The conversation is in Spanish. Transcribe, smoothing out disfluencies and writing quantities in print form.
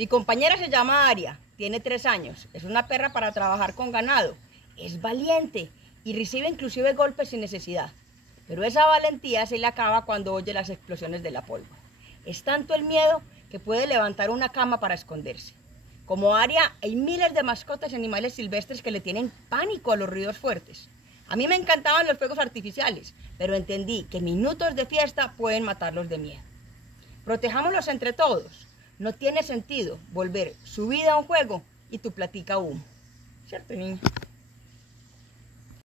Mi compañera se llama Aria, tiene 3 años, es una perra para trabajar con ganado, es valiente y recibe inclusive golpes sin necesidad. Pero esa valentía se le acaba cuando oye las explosiones de la pólvora. Es tanto el miedo que puede levantar una cama para esconderse. Como Aria, hay miles de mascotas y animales silvestres que le tienen pánico a los ruidos fuertes. A mí me encantaban los fuegos artificiales, pero entendí que minutos de fiesta pueden matarlos de miedo. Protejámoslos entre todos. No tiene sentido volver su vida a un juego y tu platica a humo. ¿Cierto, niño?